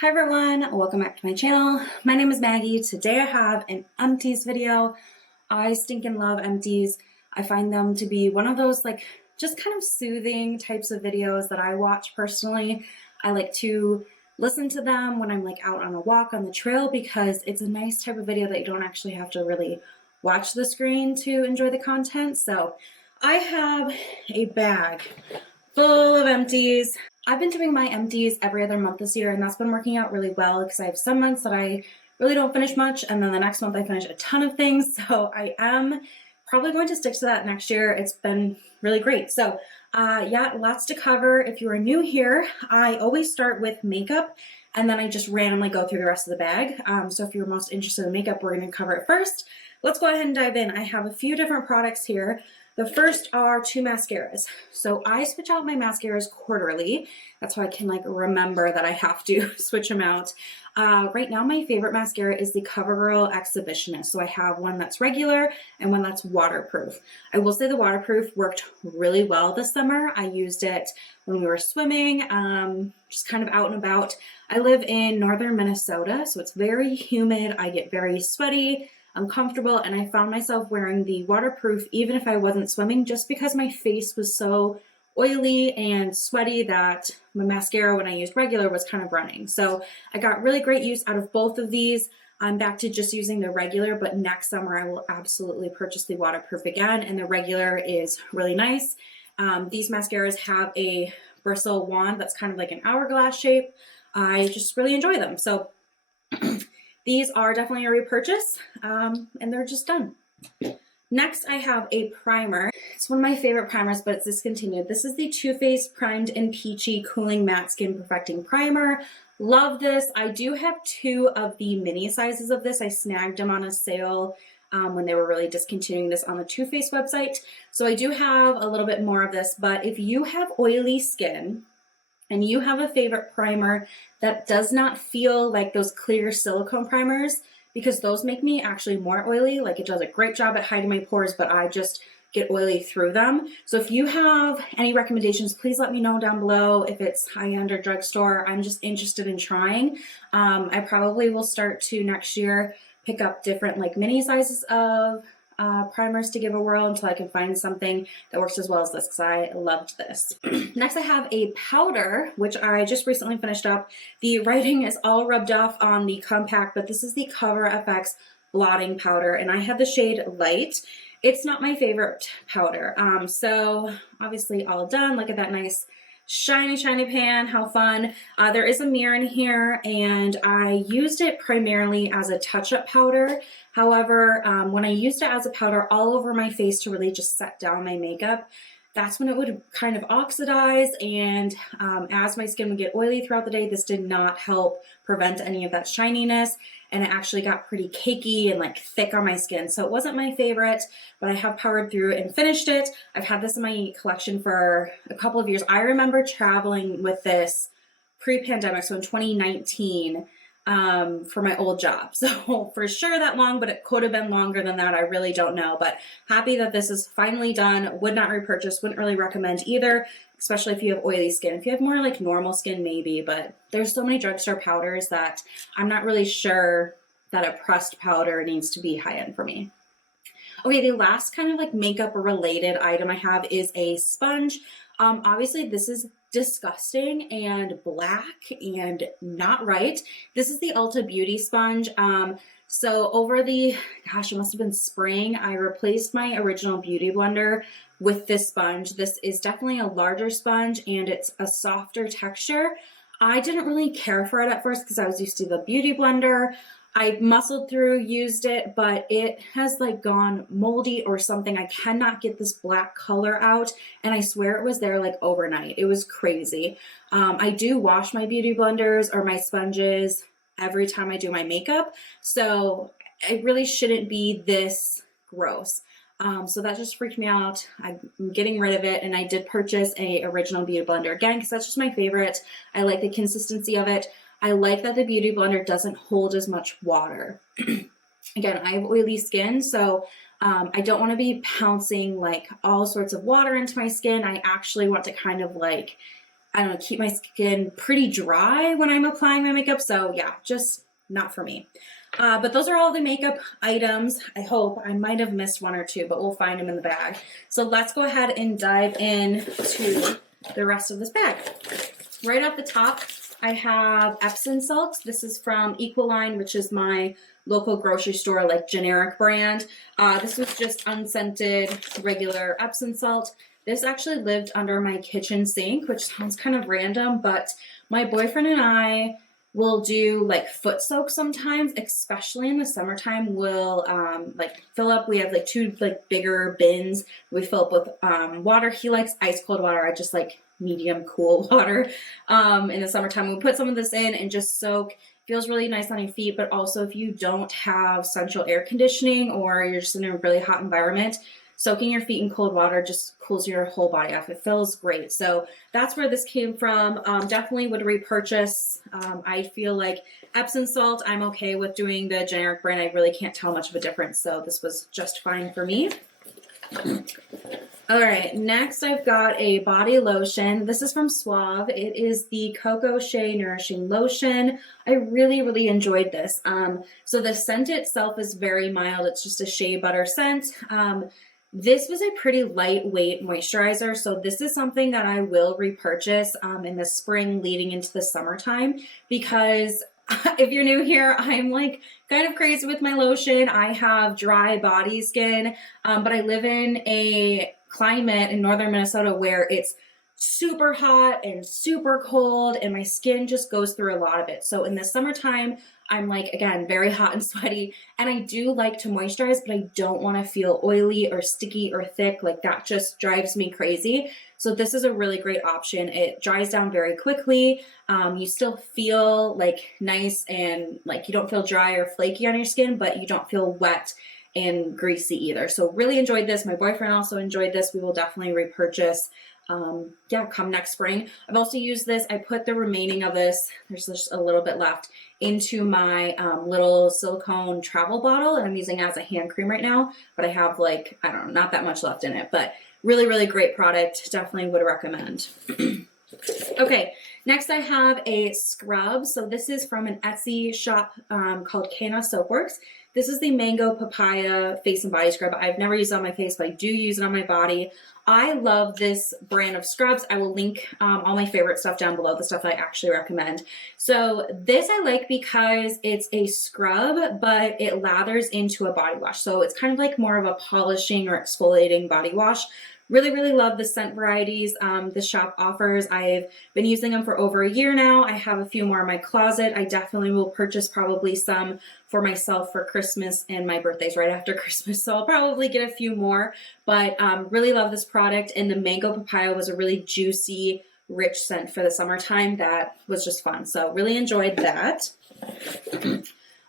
Hi everyone, welcome back to my channel. My name is Maggie. Today I have an Empties video. I stinking love Empties. I find them to be one of those just kind of soothing types of videos that I watch personally. I like to listen to them when I'm out on a walk on the trail because it's a nice type of video that you don't actually have to really watch the screen to enjoy the content. So I have a bag full of Empties. I've been doing my Empties every other month this year, and that's been working out really well because I have some months that I really don't finish much, and then the next month I finish a ton of things. So I am probably going to stick to that next year. It's been really great. So yeah, lots to cover. If you are new here, I always start with makeup, and then I just randomly go through the rest of the bag. So if you're most interested in makeup, we're going to cover it first. Let's go ahead and dive in. I have a few different products here. The first are two mascaras. So I switch out my mascaras quarterly. That's how I can remember that I have to switch them out. Right now, my favorite mascara is the CoverGirl Exhibitionist. So I have one that's regular and one that's waterproof. I will say the waterproof worked really well this summer. I used it when we were swimming, just kind of out and about. I live in northern Minnesota, so it's very humid. I get very sweaty, uncomfortable, and I found myself wearing the waterproof even if I wasn't swimming just because my face was so oily and sweaty that my mascara when I used regular was kind of running. So I got really great use out of both of these. I'm back to just using the regular, but next summer I will absolutely purchase the waterproof again, and the regular is really nice. These mascaras have a bristle wand that's kind of like an hourglass shape. I just really enjoy them. So these are definitely a repurchase, and they're just done. Next, I have a primer. It's one of my favorite primers, but it's discontinued. This is the Toothpaste Primed and Peachy Cooling Matte Skin Perfecting Primer. Love this. I do have two of the mini sizes of this. I snagged them on a sale when they were really discontinuing this on the Too Faced website. So I do have a little bit more of this, but if you have oily skin, and you have a favorite primer that does not feel like those clear silicone primers, because those make me actually more oily. It does a great job at hiding my pores, but I just get oily through them. So if you have any recommendations, please let me know down below. If it's high-end or drugstore, I'm just interested in trying. I probably will start to next year pick up different mini sizes of primers to give a whirl until I can find something that works as well as this, because I loved this. Next, I have a powder, which I just recently finished up. The writing is all rubbed off on the compact, but this is the Cover FX blotting powder, and I have the shade Light. It's not my favorite powder. So obviously all done. Look at that nice shiny pan, how fun. There is a mirror in here, and I used it primarily as a touch-up powder. However, when I used it as a powder all over my face to really just set down my makeup, that's when it would kind of oxidize, and as my skin would get oily throughout the day, this did not help prevent any of that shininess, and it actually got pretty cakey and thick on my skin. So it wasn't my favorite, but I have powered through and finished it. I've had this in my collection for a couple of years. I remember traveling with this pre-pandemic, so in 2019, for my old job. So for sure that long, but it could have been longer than that. I really don't know, but happy that this is finally done. Would not repurchase, wouldn't really recommend either, especially if you have oily skin. If you have more normal skin, maybe, but there's so many drugstore powders that I'm not really sure that a pressed powder needs to be high-end for me. Okay, the last kind of makeup related item I have is a sponge. Obviously this is disgusting and black and not right. This is the Ulta Beauty Sponge. So over the, gosh, it must have been spring, I replaced my original Beauty Blender with this sponge. This is definitely a larger sponge and it's a softer texture. I didn't really care for it at first because I was used to the Beauty Blender. I muscled through, used it, but it has gone moldy or something. I cannot get this black color out, and I swear it was there overnight. It was crazy. I do wash my beauty blenders or my sponges every time I do my makeup, so it really shouldn't be this gross. So that just freaked me out. I'm getting rid of it, and I did purchase a original beauty blender again because that's just my favorite. I like the consistency of it. I like that the Beauty Blender doesn't hold as much water. Again, I have oily skin, so I don't want to be pouncing all sorts of water into my skin. I actually want to kind of I don't know, keep my skin pretty dry when I'm applying my makeup. So yeah, just not for me. But those are all the makeup items. I hope. I might have missed one or two, but we'll find them in the bag. So let's go ahead and dive into the rest of this bag. Right off the top, I have Epsom Salt. This is from Equaline, which is my local grocery store, like generic brand. This was just unscented, regular Epsom Salt. This actually lived under my kitchen sink, which sounds kind of random, but my boyfriend and I will do like foot soak sometimes, especially in the summertime. We'll like fill up, we have like two like bigger bins. We fill up with water. He likes ice cold water. I just like medium cool water. In the summertime, we put some of this in and just soak. Feels really nice on your feet, but also if you don't have central air conditioning or you're just in a really hot environment, soaking your feet in cold water just cools your whole body off. It feels great. So that's where this came from. Definitely would repurchase. I feel like Epsom salt, I'm okay with doing the generic brand. I really can't tell much of a difference. So this was just fine for me. All right, next I've got a body lotion. This is from Suave. It is the Cocoa Shea Nourishing Lotion. I really enjoyed this. So the scent itself is very mild. It's just a shea butter scent. This was a pretty lightweight moisturizer, so this is something that I will repurchase in the spring leading into the summertime, because if you're new here, I'm like kind of crazy with my lotion. I have dry body skin, but I live in a climate in northern Minnesota where it's super hot and super cold, and my skin just goes through a lot of it. So in the summertime, I'm like, again, very hot and sweaty, and I do like to moisturize, but I don't want to feel oily or sticky or thick. Like that just drives me crazy. So this is a really great option. It dries down very quickly. You still feel like nice and like you don't feel dry or flaky on your skin, but you don't feel wet and greasy either. So really enjoyed this. My boyfriend also enjoyed this. We will definitely repurchase. Come next spring. I've also used this. I put the remaining of this, there's just a little bit left, into my little silicone travel bottle, and I'm using it as a hand cream right now, but I have like, I don't know, not that much left in it, but really great product. Definitely would recommend. Okay, next I have a scrub. So this is from an Etsy shop called Kana Soapworks. This is the Mango Papaya Face and Body Scrub. I've never used it on my face, but I do use it on my body. I love this brand of scrubs. I will link all my favorite stuff down below, the stuff I actually recommend. So this I like because it's a scrub, but it lathers into a body wash. So it's kind of like more of a polishing or exfoliating body wash. Really love the scent varieties the shop offers. I've been using them for over a year now. I have a few more in my closet. I definitely will purchase probably some for myself for Christmas, and my birthday's right after Christmas, so I'll probably get a few more. But really love this product, and the Mango Papaya was a really juicy, rich scent for the summertime that was just fun. So really enjoyed that.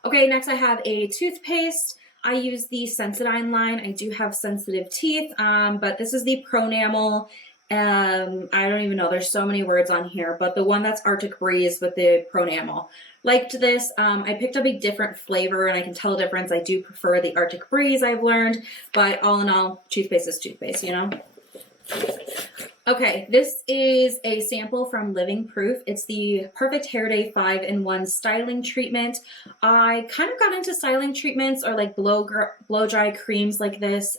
Okay, next I have a toothpaste. I use the Sensodyne line. I do have sensitive teeth, but this is the Pronamel. I don't even know. There's so many words on here, but the one that's Arctic Breeze with the Pronamel. Liked this. I picked up a different flavor, and I can tell the difference. I do prefer the Arctic Breeze, I've learned, but all in all, toothpaste is toothpaste, you know? Okay, this is a sample from Living Proof. It's the Perfect Hair Day 5-in-1 styling treatment. I kind of got into styling treatments or like blow dry creams like this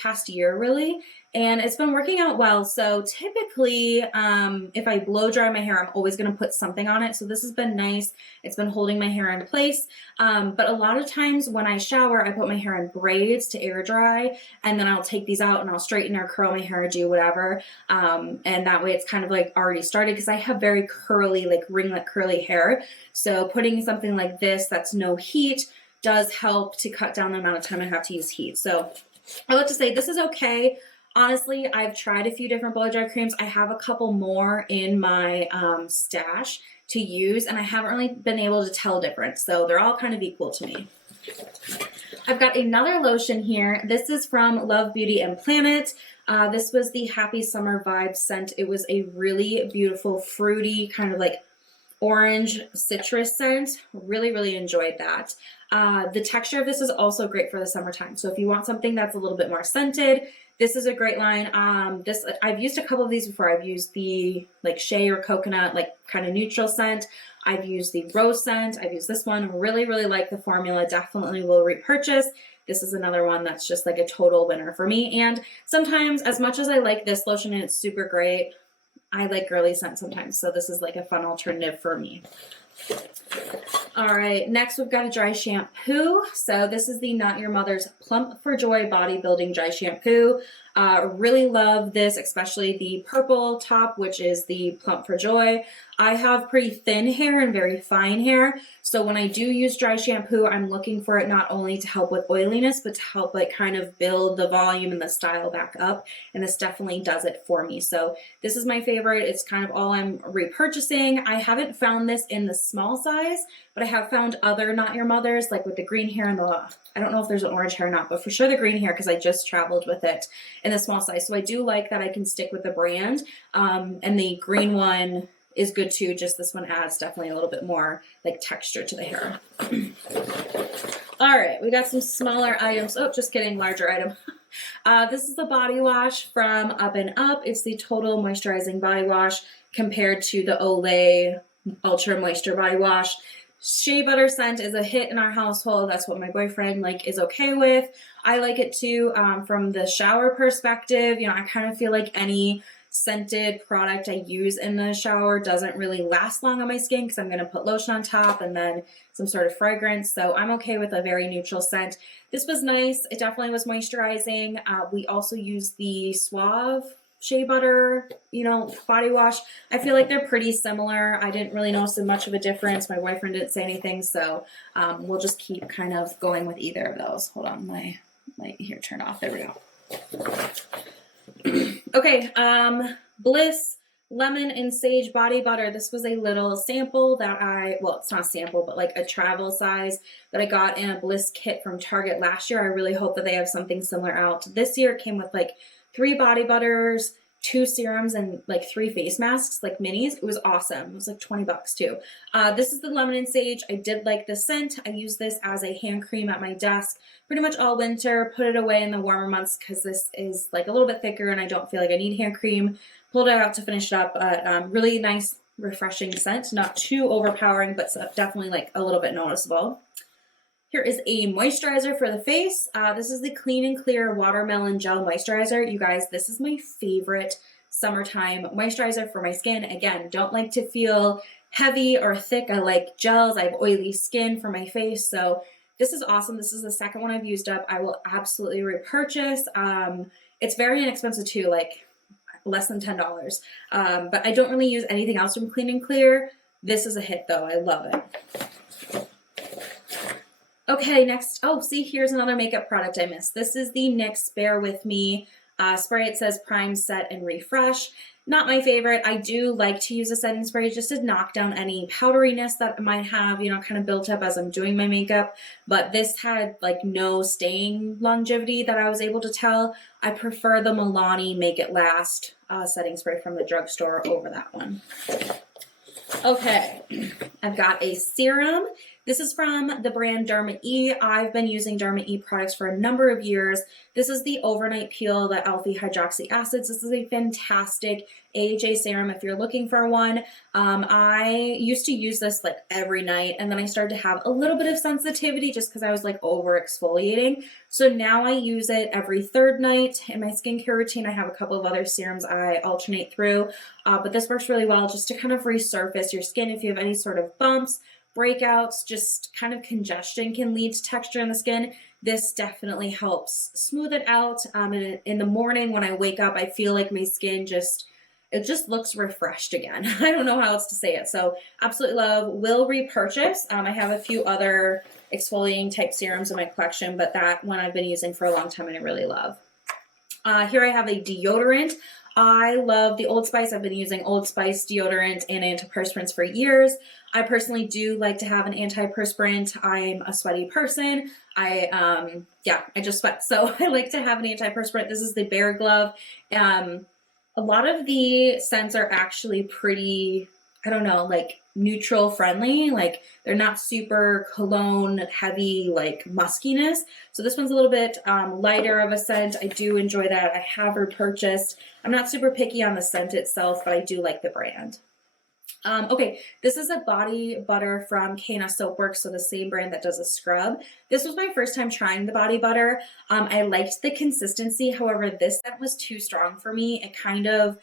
past year, really, and it's been working out well. So typically, if I blow dry my hair, I'm always going to put something on it. So this has been nice. It's been holding my hair in place. But a lot of times when I shower, I put my hair in braids to air dry, and then I'll take these out and I'll straighten or curl my hair, do whatever. And that way it's kind of like already started, because I have very curly, like ringlet curly hair. So putting something like this that's no heat does help to cut down the amount of time I have to use heat. So I like to say this is okay. Honestly, I've tried a few different blow dry creams. I have a couple more in my stash to use, and I haven't really been able to tell difference. So they're all kind of equal to me. I've got another lotion here. This is from Love Beauty and Planet. This was the Happy Summer Vibe scent. It was a really beautiful, fruity, kind of like orange citrus scent. Really enjoyed that. The texture of this is also great for the summertime. So if you want something that's a little bit more scented, This is a great line. I've used a couple of these before. I've used the like shea or coconut, like kind of neutral scent. I've used the rose scent. I've used this one. Really, really like the formula. Definitely will repurchase. This is another one that's just like a total winner for me. And sometimes, as much as I like this lotion and it's super great, I like girly scent sometimes. So this is like a fun alternative for me. All right, next we've got a dry shampoo. So this is the Not Your Mother's Plump for Joy Bodybuilding Dry Shampoo. Really love this, especially the purple top, which is the Plump for Joy. I have pretty thin hair and very fine hair. So when I do use dry shampoo, I'm looking for it not only to help with oiliness, but to help like kind of build the volume and the style back up. And this definitely does it for me. So this is my favorite. It's kind of all I'm repurchasing. I haven't found this in the small size, but I have found other Not Your Mother's, like with the green hair and the, I don't know if there's an orange hair or not, but for sure the green hair, because I just traveled with it in the small size. So I do like that I can stick with the brand. And the green one is good too. Just this one adds definitely a little bit more like texture to the hair. All right, we got some smaller items. Oh, just kidding, larger item. This is the body wash from Up and Up. It's the Total Moisturizing Body Wash compared to the Olay Ultra Moisture Body Wash. Shea butter scent is a hit in our household. That's what my boyfriend is okay with. I like it too. From the shower perspective, I kind of feel like any scented product I use in the shower doesn't really last long on my skin because I'm going to put lotion on top and then some sort of fragrance. So I'm okay with a very neutral scent. This was nice. It definitely was moisturizing. We also use the Suave shea butter, body wash. I feel like they're pretty similar. I didn't really notice much of a difference. My boyfriend didn't say anything, so we'll just keep kind of going with either of those. Hold on, my light here turned off. There we go. Okay, Bliss Lemon and Sage Body Butter. This was a little sample that it's not a sample, but like a travel size that I got in a Bliss kit from Target last year. I really hope that they have something similar out this year. It came with like 3 body butters, 2 serums, and like 3 face masks, like minis. It was awesome. It was like 20 bucks too. This is the Lemon and Sage. I did like the scent. I use this as a hand cream at my desk pretty much all winter. Put it away in the warmer months because this is like a little bit thicker and I don't feel like I need hand cream. Pulled it out to finish it up. Really nice, refreshing scent. Not too overpowering, but definitely like a little bit noticeable. Here is a moisturizer for the face. This is the Clean and Clear Watermelon Gel Moisturizer. You guys, this is my favorite summertime moisturizer for my skin. Again, don't like to feel heavy or thick. I like gels. I have oily skin for my face. So this is awesome. This is the second one I've used up. I will absolutely repurchase. It's very inexpensive too, like less than $10. But I don't really use anything else from Clean and Clear. This is a hit though. I love it. Okay, next. Oh, see, here's another makeup product I missed. This is the NYX Bear With Me spray. It says Prime, Set, and Refresh. Not my favorite. I do like to use a setting spray just to knock down any powderiness that I might have, kind of built up as I'm doing my makeup. But this had like no staying longevity that I was able to tell. I prefer the Milani Make It Last setting spray from the drugstore over that one. Okay, I've got a serum. This is from the brand Derma E. I've been using Derma E products for a number of years. This is the Overnight Peel, the Alpha Hydroxy Acids. This is a fantastic AHA serum if you're looking for one. I used to use this like every night, and then I started to have a little bit of sensitivity just because I was like over exfoliating. So now I use it every 3rd night in my skincare routine. I have a couple of other serums I alternate through, but this works really well just to kind of resurface your skin if you have any sort of bumps, breakouts, just kind of congestion can lead to texture in the skin. This definitely helps smooth it out. And in the morning when I wake up, I feel like my skin just looks refreshed again. I don't know how else to say it. So absolutely love, will repurchase. I have a few other exfoliating type serums in my collection, but that one I've been using for a long time and I really love. Here I have a deodorant. I love the Old Spice. I've been using Old Spice deodorant and antiperspirants for years. I personally do like to have an antiperspirant. I'm a sweaty person. I just sweat. So I like to have an antiperspirant. This is the Bear Glove. A lot of the scents are actually pretty, I don't know, like neutral friendly. Like they're not super cologne heavy, like muskiness. So this one's a little bit lighter of a scent. I do enjoy that. I have repurchased. I'm not super picky on the scent itself, but I do like the brand. Okay, this is a body butter from Kana Soapworks, so the same brand that does a scrub. This was my first time trying the body butter. I liked the consistency. However, this scent was too strong for me. It kind of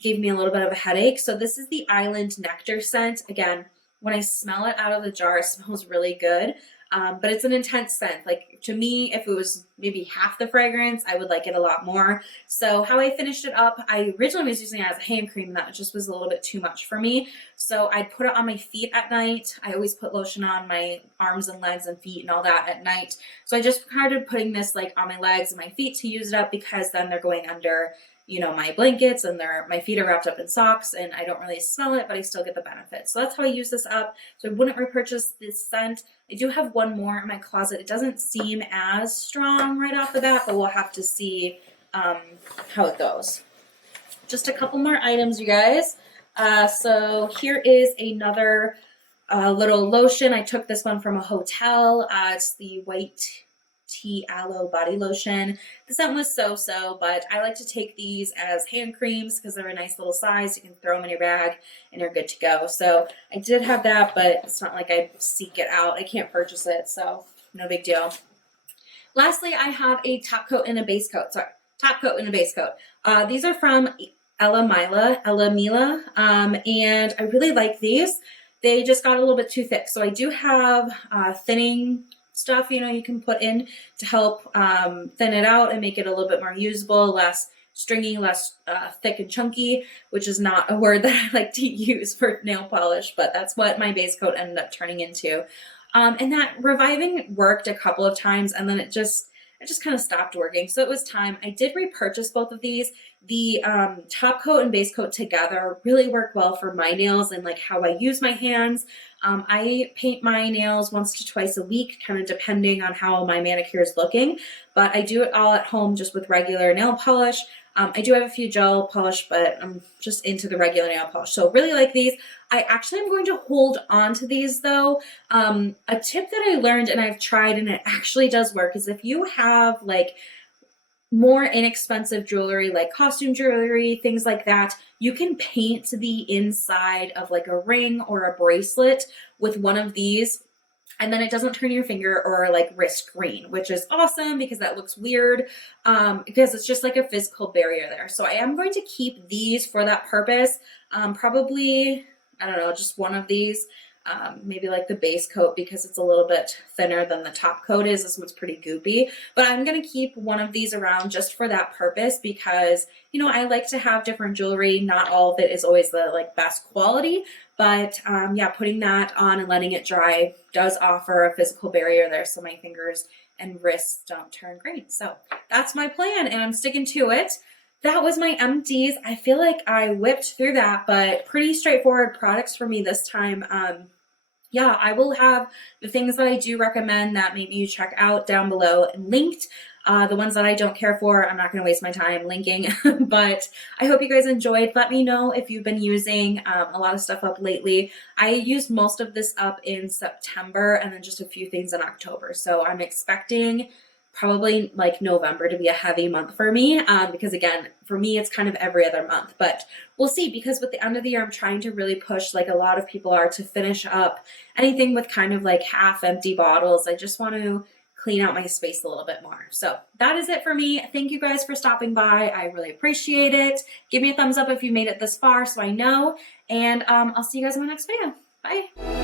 gave me a little bit of a headache. So this is the Island Nectar scent. Again, when I smell it out of the jar, it smells really good. But it's an intense scent. Like to me, if it was maybe half the fragrance, I would like it a lot more. So how I finished it up, I originally was using it as a hand cream, and that just was a little bit too much for me. So I'd put it on my feet at night. I always put lotion on my arms and legs and feet and all that at night. So I just started putting this like on my legs and my feet to use it up, because then they're going under, you know, my blankets, and my feet are wrapped up in socks, and I don't really smell it, but I still get the benefit. So that's how I use this up. So I wouldn't repurchase this scent. I do have one more in my closet. It doesn't seem as strong right off the bat, but we'll have to see how it goes. Just a couple more items, you guys. So here is another little lotion. I took this one from a hotel. It's the White Tea Aloe Body Lotion. The scent was so-so, but I like to take these as hand creams because they're a nice little size. You can throw them in your bag and you're good to go. So I did have that, but it's not like I seek it out. I can't purchase it, so no big deal. Lastly, I have a top coat and a base coat. Sorry, top coat and a base coat. These are from Ella Mila, and I really like these. They just got a little bit too thick. So I do have thinning stuff, you know, you can put in to help thin it out and make it a little bit more usable, less stringy, less thick and chunky, which is not a word that I like to use for nail polish, but that's what my base coat ended up turning into. And that reviving worked a couple of times, and then it just kind of stopped working. So it was time. I did repurchase both of these. The top coat and base coat together really work well for my nails and like how I use my hands. I paint my nails once to twice a week, kind of depending on how my manicure is looking, but I do it all at home just with regular nail polish. I do have a few gel polish, but I'm just into the regular nail polish. So really like these. I actually am going to hold on to these though. A tip that I learned and I've tried and it actually does work is if you have like more inexpensive jewelry, like costume jewelry, things like that, you can paint the inside of like a ring or a bracelet with one of these, and then it doesn't turn your finger or like wrist green, which is awesome because that looks weird, because it's just like a physical barrier there. So I am going to keep these for that purpose. Probably, I don't know, just one of these. Maybe like the base coat because it's a little bit thinner than the top coat is. This one's pretty goopy, but I'm going to keep one of these around just for that purpose because, you know, I like to have different jewelry. Not all of it is always the like best quality, but yeah, putting that on and letting it dry does offer a physical barrier there so my fingers and wrists don't turn green. So that's my plan and I'm sticking to it. That was my empties. I feel like I whipped through that, but pretty straightforward products for me this time. Yeah, I will have the things that I do recommend that maybe you check out down below and linked. The ones that I don't care for, I'm not going to waste my time linking, but I hope you guys enjoyed. Let me know if you've been using a lot of stuff up lately. I used most of this up in September and then just a few things in October. So I'm expecting probably like November to be a heavy month for me because again, for me, it's kind of every other month, but we'll see because with the end of the year, I'm trying to really push like a lot of people are to finish up anything with kind of like half empty bottles. I just want to clean out my space a little bit more. So that is it for me. Thank you guys for stopping by. I really appreciate it. Give me a thumbs up if you made it this far so I know, and I'll see you guys in my next video. Bye.